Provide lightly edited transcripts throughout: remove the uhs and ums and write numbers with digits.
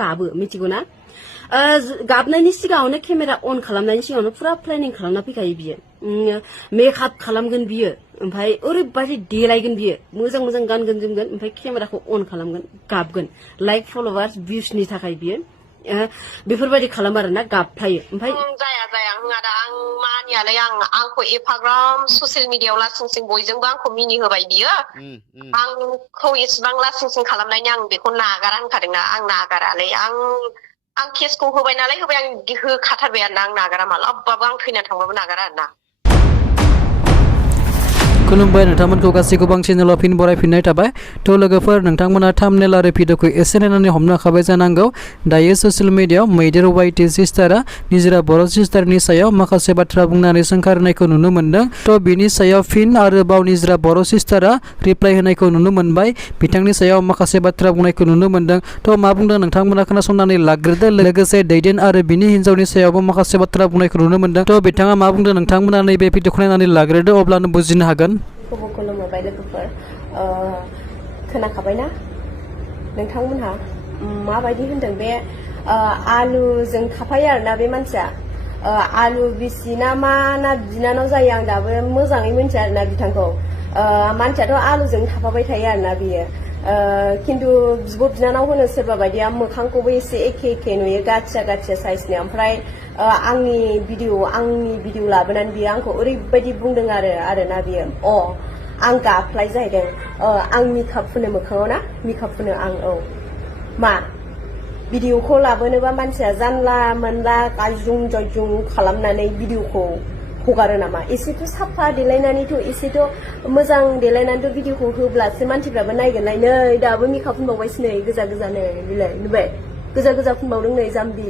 गाबो मिथिगौ ना गाबनायनि सिगाङावनो केमेरा अन खालामनायनि सिगाङावनो फुरा प्लेनिं खालामना फैखायो बियो मेकआप खालामगोन बियो ओमफ्राय ओरैबायदि देलायगोन बियो मोजां मोजां गानगोन जोमगोन ओमफ्राय केमेराखौ अन खालामगोन गाबगोन लाइक फलोवार्स भिउसनि थाखाय बियो बेफोरबायदि खालामो आरोना गाबफ्लायो ओमफ्राय जाया जाया दा आं मानियालै आंखौ एफाग्राम ससियेल मिडियायाव लासिंसिं बयजोंबो आंखौ मिनिहोबाय बियो आंखौ एसेबां लासिंसिं खालामनायनि आं बेखौ नागारा होनखादोंना आं नागारालै आं केसखौ होबाय नालाय होबाय आं होखाथारबाय आरोना आं नागारा मालाबाबो आं थैना थांबाबो नागारा आरोना खुलुमबाय नोंथांमोनखौ गासैखौबो आं चेनेलाव फिन बरायफिननाय थाबाय थ' लोगोफोर नोंथांमोना थाम्बनेल आरो भिडिअखौ एसे नायनानै हमनो हाखाबाय जानांगौ दायो ससियेल मिडियायाव मैदेर वाइटि सिस्टारा निजोरा बर' सिस्टारनि सायाव माखासे बाथ्रा बुंनानै सोंखारिनायखौ नुनो मोन्दों थ' बिनि सायाव फिन आरोबाव निजोरा बर' सिस्टारा रिप्लाइ होनायखौ नुनो मोनबाय बिथांनि सायाव माखासे बाथ्रा बुंनायखौ नुनो मोन्दों थ' मा बुंदों नोंथांमोना खोनासंनानै लाग्रोदो लोगोसे दैदेन आरो बिनि हिन्जावनि सायावबो माखासे बाथ्रा बुंनायखौ नुनो मोन्दों थ' बिथाङा मा बुंदों नोंथांमोना नैबे भिडिअखौ नायनानै लाग्रोदो अब्लानो बुजिनो हागोन खुलुमबाय लोगोफोर खोनाखाबायना नोंथांमोनहा माबायदि होनदों बे आलुजों थाफायो आरोना बे मानसिया आलु बिसि ना मा ना बिनानाव जायो आं दाबो मोजाङै मिन्थिया आरोना बिथांखौ मानसियाथ' आलुजों थाफाबाय थायो आरोना बियो खिन्थु बिब' बिनानाव होनो सोरबा बायदिया मोखांखौबो एसे एखे एखे नुयो गाथिया गाथिया साइजनि ओमफ्राय आंनि भिडिअ लाबोनानै बियो आंखौ ओरैबायदि बुंदों आरोना बियो आं गाफ्लाय जाहैदों आं मेकआप फुनो मोखाङाव ना मेकआप फुनो आं मा भिडिअखौ लाबोनोबा मानसिया जानला मोनला गायजुं जयजुं खालामनानै भिडिअखौ हगारो नामा एसेथ' साफा देलायनानैथ' एसेथ' मोजां देलायनानैथ' भिडिअखौ होब्लासो मानसिफ्राबो नायगोनलाय नै दाबो मेकआप फुनबावबायसो नै गोजा गोजानो बिलाय नुबाय गोजा गोजा फुनबावदों नै जाम्बि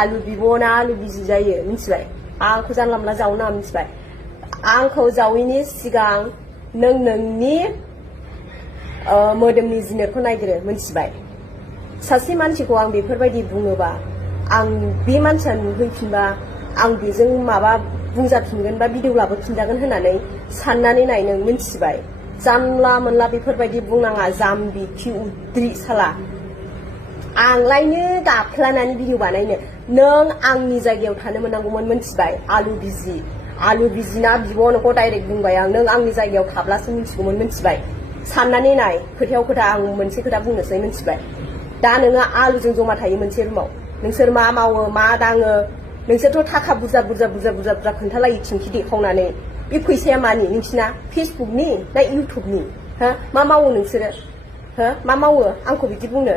आलु बिब'ना आलु बिजि जायो मिथिबाय आंखौ जानला मोनला जावनो नाङा मिथिबाय आंखौ जावैनि सिगां नोंनि मोदोमनि जिनिरखौ नायग्रो मिथिबाय सासे मानसिखौ आं बेफोरबायदि बुङोबा आं बे मानसिया नुहैफिनबा आं बेजों माबा बुंजाफिनगोन बा भिडिअ लाबोफिनजागोन होननानै साननानै नाय नों मिथिबाय जानला मोनला बेफोरबायदि बुंनाङा जाम्बि खि उद्रि साला आंलायनो गाफ्लानानै भिडिअ बानायनो नों आंनि जायगायाव थानो मोननांगौमोन मिथिबाय आलु बिजिना बिब' नोंखौ डाइरेक्ट बुंबाय आं नों आंनि जायगायाव थाब्लासो मिथिगौमोन मिथिबाय साननानै नाय खोथायाव खोथा आं मोनसे खोथा बुंनोसै मिथिबाय दा नोङो आलुजों जमा थायो मोनसे रुमाव नोंसोर मा मावो मा दाङो नोंसोरथ' थाखा बुरजा खोन्थालायो थिंखि देखावनानै बे फैसाया मानि नोंसिना फेसबुकनि ना इउटुबनि हो मा मावो नोंसोरो हो मा मावो आंखौ बिदि बुंनो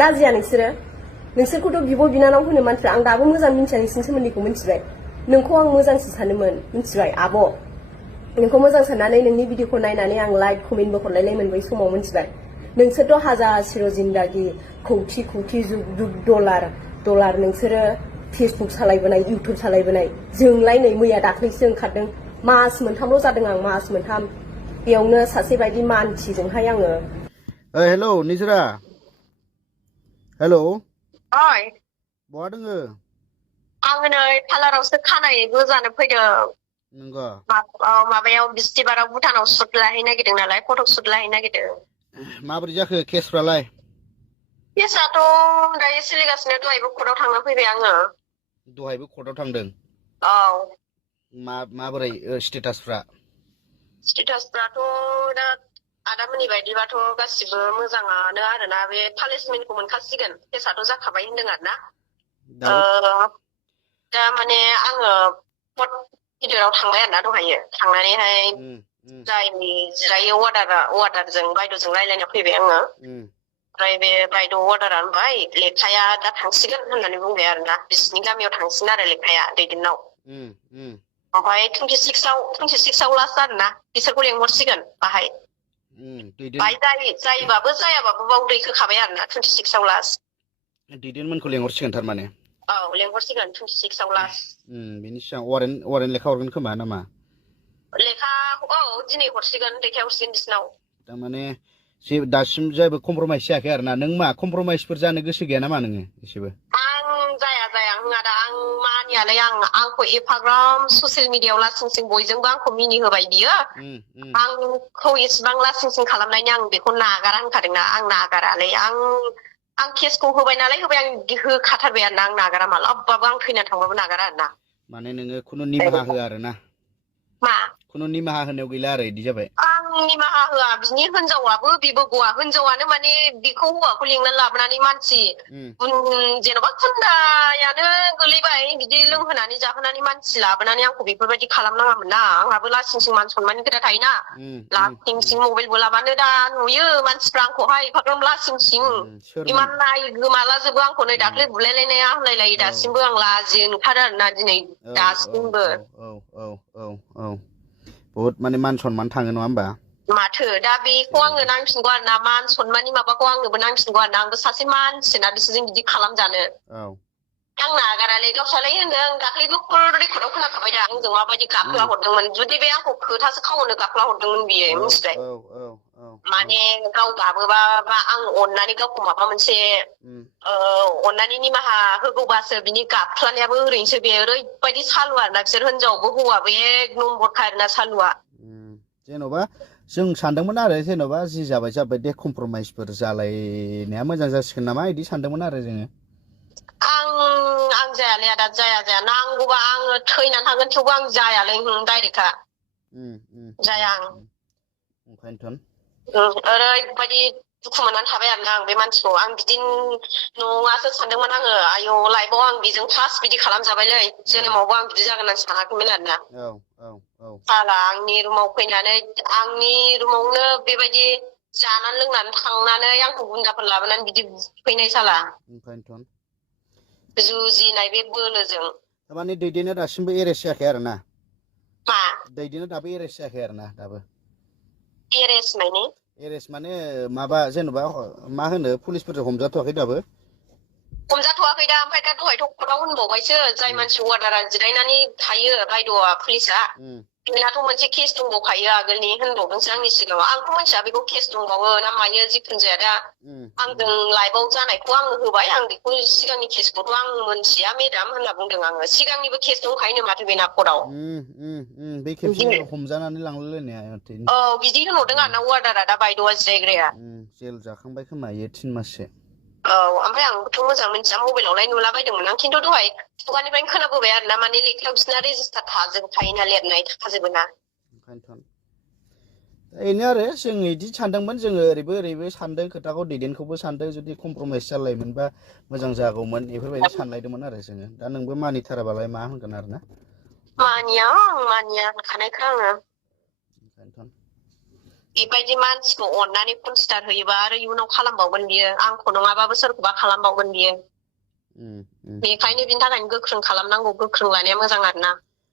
लाजिया नोंसोरखौथ' बिब' बिनानाव होनो मानसिफ्रा आं दाबो मोजां मिन्थिया नोंसिनि सोमोन्दैखौ मिथिबाय नोंखौ आं मोजांसो सानोमोन मिथिबाय आब' नोंखौ मोजां साननानै नोंनि भिडिअखौ नायनानै आं लाइक कमेन्टबो हरलायलायोमोन बै समाव मिथिबाय नोंसोरथ' हाजार सिर' जिन्दागि खौथि जुग डलार नोंसोरो फेसबुक सालायबोनाय इउटुब सालायबोनाय जोंलाय नै मैया दाख्लैसो ओंखारदों मास मोनथामल' जादों आं मास मोनथाम बेयावनो सासे बायदि मानसिजोंहाय आङो हेलौ निजोरा हेलौ ओइ बहा दोङो आङो नै पार्लारावसो खानाय बोजानो फैदों नंगौ माबायाव बिस्थिबाराव भुटानाव सुट लाहैनो नागिरदों नालाय फट' सुट लाहैनो नागिरदों माबोरै जाखो केसफ्रालाय केसाथ' दायो सोलिगासिनो दहायबो कर्टआव थांना फैबाय आङो दहायबो कर्टआव थांदों औ माबोरै स्टेटासफ्राथ' दा आदामोननि बायदिबाथ' गासिबो मोजाङानो आरोना बे पानिशमेन्टखौ मोनखासिगोन केसाथ' जाखाबाय होनदों आरोना दा माने आङो कर्ट गिदिराव थांबाय आरोना दहायो थांनानैहाय जायनि जिरायो वार्डारजों बायद'जों रायलायना फैबाय आङो ओमफ्राय बे बायद' वार्डारा होनबाय लेखाया दा थांसिगोन होननानै बुंबाय आरोना बिसिनि गामियाव थांसिगोन आरो लेखाया दैदेननाव ओमफ्राय 26आव लास्ट आरोना बिसोरखौ लेंहरसिगोन बाहाय जायोबाबो जायाबाबो बाव दै होखाबाय आरोना 26आव लास्ट दैदेनमोनखौ लेंहरसिगोन थारमाने औ लेंहरसिगोन 26आव लास्ट बिनि सिगां वारेन्ट लेखा हरगोन खोमा नामा लेखा दिनै हरसिगोन दैथायहरसिगोन बिसिनाव थारमाने दासिम जेबो कमप्रमाइस जायाखै आरोना नों मा कमप्रमाइसफोर जानो गोसो गैया नामा नोङो एसेबो आं जाया दा आं मानिया जानायालाय आंखौ एफाग्राम ससियेल मिडियायाव लासिंसिं बयजोंबो आंखौ मिनिहोबाय बियो आंखौ एसेबां लासिंसिं खालामनायनि आं बेखौ नागारा होनखादोंना आं नागारालै आं केसखौ होबाय नालाय होबाय आं होखाथारबाय आरोना आं नागारा मालाबाबो आं थैना थांबाबो नागारा आरोना माने नोङो खुनु निमाहा होआ आरोना मा खुनु निमाहा होनायाव गैला आरो इदि जाबाय आं निमाहा होआ बिनि हिनजावाबो बेबो गवा हिनजावानो माने बेखौ हौवाखौ लिंनानै लाबोनानै मानसि जेन'बा खुन्दायानो गोलैबाय बिदि लोंहोनानै जाहोनानै मानसि लाबोनानै आंखौ बेफोरबायदि खालामनाङामोन ना आंहाबो लासिंसिं मान सनमाननि खोथा थायोना लासिंसिं मबाइलबो लाबानो दा नुयो मानसिफ्रा आंखौहाय एफाग्राम लासिंसिं इमान नाय गोमालाजोबो आंखौ नै दाख्लै बुलायलायनाया होनलायलायो दासिमबो आं लाजियो नुथारो आरोना दिनै दासिमबो बहुत माने मान सनमान थाङो नङा होमबा माथो दा बेखौ आङो नांफिनगौ आरोना मान सनमाननि माबाखौ आंनोबो नांफिनगौ आरोना आंबो सासे मानसिना बिसोरजों बिदि खालामजानो आं नागारालै गावस्रालाय होनदों दाख्लैबो रेकर्डआव खोनाखाबाय दा आंजों माबायदि गाफ्ला हरदोंमोन जुदि बे आंखौ खोथासो खावनो गाफ्ला हरदोंमोन बियो मिथिबाय माने गाव गाबोबा बा आं अननानै गावखौ माबा मोनसे अननानै निमाहा होगौबासो बिनि गाफ्लानायाबो ओरैनोसो बे ओरैबायदि सालु आरोना बिसोर हिनजावबो हौवाबो एक नम्बरखा आरोना सालुआ जेन'बा जों सानदोंमोन आरो जेन'बा जि जाबाय जाबाय दे कमप्रमाइसफोर जालायनाया मोजां जासिगोन नामा बिदि सानदोंमोन आरो जोङो आं जायालै आदा जाया नांगौबा आङो थैनानै थांगोन थेवबो आं जायालै डाइरेक्टखा जाया आं ओंखायनोथ' ओरैबायदि दुखु मोननानै थाबाय आरोना आं बे मानसिखौ आं बिदि नङासो सानदोंमोन आङो आयौ लाइफआव आं बेजों फार्स्ट बिदि खालामजाबायलै जोनोमावबो आं बिदि जागोन होननानै सानाखैमोन आरोना साला आंनि रुमाव फैनानै आंनि रुमावनो बेबायदि जानानै लोंनानै थांनानै आंखौ गुन्दाफोर लाबोनानै बिदि फैनाय साला जुजिनाय बे बोलोजों थारमाने दैदेननो दासिमबो एरेस्ट जायाखै आरोना मा दैदेननो दाबो एरेस्ट जायाखै आरोना दाबो एरेस्ट माने माबा जेन'बा मा होनो पुलिसफोरजों हमजाथ'वाखै दाबो हमजाथ'वाखै दा ओमफ्राय दा दहायथ' कर्टआव होनबावबायसो जाय मानसि अर्डारा जिरायनानै थायो बायद'आ पुलिसा बेनाथ' मोनसे केस दंबावखायो आगोलनि होनबावदोंसो आंनि सिगाङाव आंथ' मिथिया बेखौ केस दंबावो ना मायो जिखुनु जाया दा आंजों लाइफआव जानायखौ आङो होबाय आं बेखौ सिगांनि केसखौथ' आं मोनथिया मेडाम होनना बुंदों आङो सिगांनिबो केस दंखायोनो माथो बेना कर्टआव बे खेबसे हमजानानै लांलायलायनाया औ बिदि होनहरदों आरोना अर्डारा दा बायद'आ जिरायग्राया जेल जाखांबाय खोमा 3 माससो औ ओमफ्राय आंबोथ' मोजां मिथिया मबाइलावलाय नुलाबायदोंमोन आं खिन्थु दहाय खुगानिफ्रायनो खोनाबोबाय आरोना माने लेखायाव बिसिना रेजिस्टार थाजोबखायोना लिरनाय थाखाजोबोना ओंखायनोथ' बेनो आरो जों बिदि सानदोंमोन जोङो ओरैबो सानदों खोथाखौ दैदेनखौबो सानदों जुदि कमप्रमाइस जालायमोनबा मोजां जागौमोन बेफोरबायदि सानलायदोंमोन आरो जोङो दा नोंबो मानिथाराबालाय मा होनगोन आरोना मानिया होनखानायखा आङो बेबायदि मानसिखौ अननानै कनसिडार होयोबा आरो इयुनाव खालामबावगोन बियो आंखौ नङाबाबो सोरखौबा खालामबावगोन बियो बेखायनो बिनि थाखायनो गोख्रों खालामनांगौ गोख्रों लानाया मोजां आरोना